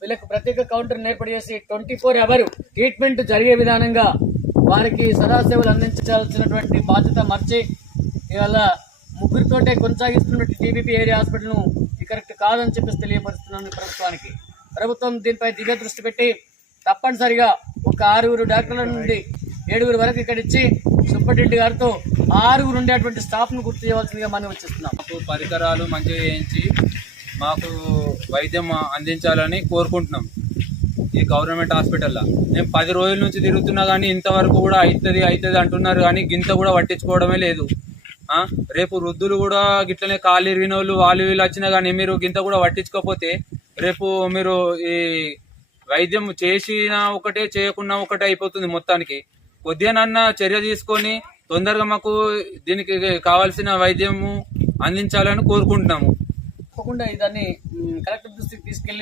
వీళ్ళకు ప్రత్యేక కౌంటర్ ఏర్పాటు చేసి 24 అవర్ ట్రీట్మెంట్ జరిగే విధానంగా వారికి సదాసేవలు అందించాల్సినటువంటి బాధ్యత మర్చి ఇవాళ ముగ్గురితోటే కొనసాగిస్తున్నటువంటి టీబీపీ ఏరియా హాస్పిటల్ను కరెక్ట్ కాదని చెప్పేసి తెలియపరుస్తున్నాను ప్రభుత్వానికి. ప్రభుత్వం దీనిపై దివ్య దృష్టి పెట్టి తప్పనిసరిగా ఒక 6 డాక్టర్ల నుండి 7 వరకు ఇక్కడ ఇచ్చి సూపరింటెండెంట్ గారితో 6 ఉండేటువంటి స్టాఫ్ ను గుర్తు చేయవలసిందిగా మనం వచ్చేస్తున్నాం. మాకు పరికరాలు మంచిగా చేయించి మాకు వైద్యం అందించాలని కోరుకుంటున్నాం. ఈ గవర్నమెంట్ హాస్పిటల్లో మేము 10 రోజుల నుంచి తిరుగుతున్నా కానీ ఇంతవరకు కూడా అవుతుంది అంటున్నారు కానీ గింత కూడా పట్టించుకోవడమే లేదు. రేపు వృద్ధులు కూడా గిట్లనే కాళ్ళు ఇరిగిన వాళ్ళు వీళ్ళు వచ్చినా కానీ మీరు గింత కూడా పట్టించుకోకపోతే రేపు మీరు ఈ వైద్యం చేసిన ఒకటే చేయకున్నా ఒకటే అయిపోతుంది. మొత్తానికి కొద్దిగానన్నా చర్య తీసుకొని తొందరగా మాకు దీనికి కావాల్సిన వైద్యము అందించాలని కోరుకుంటున్నాము. తప్పకుండా దాన్ని కలెక్టర్ దృష్టికి తీసుకెళ్లి